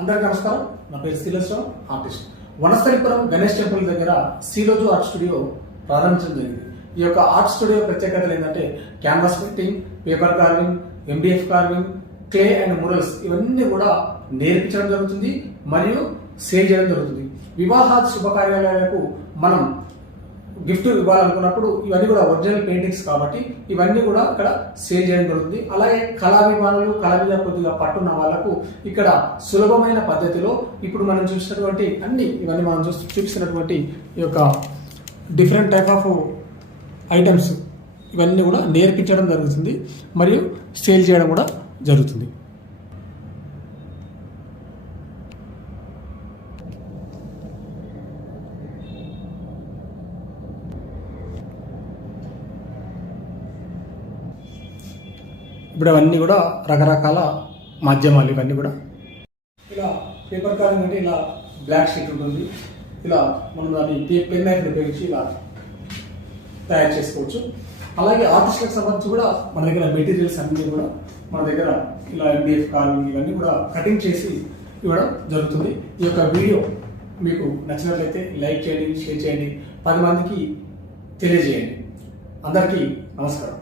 అందరికీ నమస్కారం. నా పేరు శ్రీలక్ష్మణ్, ఆర్టిస్ట్. వనస్థలిపురం గణేష్ టెంపుల్ దగ్గర శ్రీలోజు ఆర్ట్ స్టూడియో ప్రారంభించడం జరిగింది. ఈ యొక్క ఆర్ట్ స్టూడియో ప్రత్యేకతలు ఏంటంటే canvas painting, paper carving, MDF carving, clay and murals ఇవన్నీ కూడా నేర్పించడం జరుగుతుంది మరియు సేల్ చేయడం జరుగుతుంది. వివాహాది శుభకార్యాలకు మనం గిఫ్ట్ ఇవ్వాలనుకున్నప్పుడు ఇవన్నీ కూడా ఒరిజినల్ పెయింటింగ్స్ కాబట్టి ఇవన్నీ కూడా ఇక్కడ సేల్ చేయడం జరుగుతుంది. అలాగే కళాభిమానులు, కళ మీద కొద్దిగా పట్టున్న వాళ్ళకు ఇక్కడ సులభమైన పద్ధతిలో ఇప్పుడు మనం చూసినటువంటి ఇవన్నీ మనం చూపిస్తున్నటువంటి ఈ యొక్క డిఫరెంట్ టైప్ ఆఫ్ ఐటమ్స్ ఇవన్నీ కూడా నేర్పించడం జరుగుతుంది మరియు సేల్ చేయడం కూడా జరుగుతుంది. ఇప్పుడు అవన్నీ కూడా రకరకాల మాధ్యమాలు. ఇవన్నీ కూడా ఇలా పేపర్ కార్వింగ్ అంటే ఇలా బ్లాక్ షీట్ ఉంటుంది. ఇలా మనం దాన్ని పెన్ నైఫ్ని ఉపయోగించి ఇలా తయారు చేసుకోవచ్చు. అలాగే ఆర్టిస్టులకు సంబంధించి కూడా మన దగ్గర మెటీరియల్స్ అన్నీ కూడా మన దగ్గర ఇలా ఎండిఎఫ్ కార్వింగ్ ఇవన్నీ కూడా కటింగ్ చేసి ఇవ్వడం జరుగుతుంది. ఈ యొక్క వీడియో మీకు నచ్చినట్లయితే లైక్ చేయండి, షేర్ చేయండి, 10 మందికి తెలియజేయండి. అందరికీ నమస్కారం.